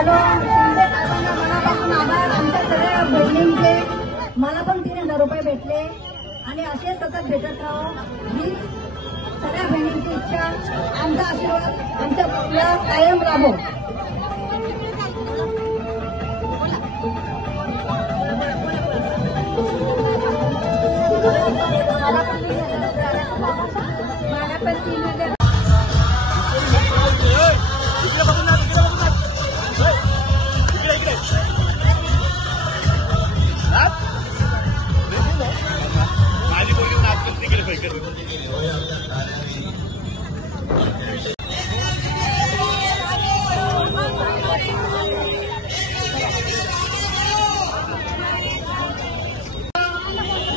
Hello, Shinde साहेबांना मनापासून आभार. आमच्या सगळ्या बहिणींचे मला पण 3000 रुपये भेटले आणि असे सतत भेटत राहो ही सगळ्या बहिणींची इच्छा. आमचा आशीर्वाद आमच्या मुलीला कायम राहो. मला पण 3000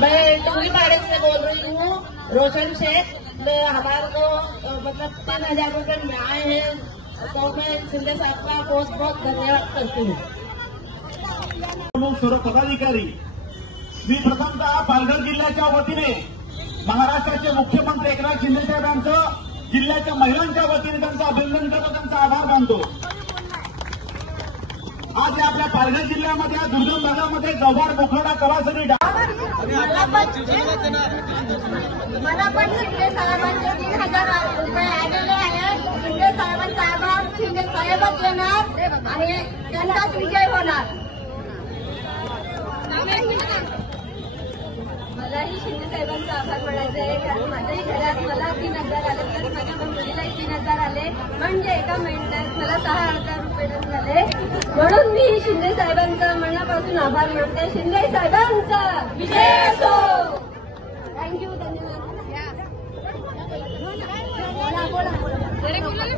मैं टुंगीपाड़े से बोल रही हूँ, रोशन शेख. हमारे को मतलब 3000 रुपये में आए हैं, तो मैं शिंदे साहब का बहुत बहुत धन्यवाद करती हूँ. सर्व पदाधिकारी, मी प्रथमतः पालघर जिल्ह्याच्या वतीने महाराष्ट्राचे मुख्यमंत्री एकनाथ शिंदे साहेबांचं जिल्ह्याच्या महिलांच्या वतीने त्यांचं अभिनंदन करतो, त्यांचा आभार मानतो. आज आपल्या पालघर जिल्ह्यामध्ये दुर्गम भागामध्ये गव्हाड, मोखाडा, कवासरी मला पण शिंदे साहेबांचे 3000 रुपये आलेले आहेत. शिंदे साहेबांचा आभार. शिंदे साहेबच येणार आणि त्यांचाच विजय होणार. मलाही शिंदे साहेबांचा आभार मानायचा आहे, कारण माझ्याही घरात मला 3000 आले, तर माझ्या मुलीलाही 3000 आले, म्हणजे एका महिन्यात मला 6000 रुपये झाले. म्हणून मी शिंदे साहेबांचा मनापासून आभार मानते. शिंदे साहेबांचा विजय असो. थँक्यू, धन्यवाद. बोला बोला.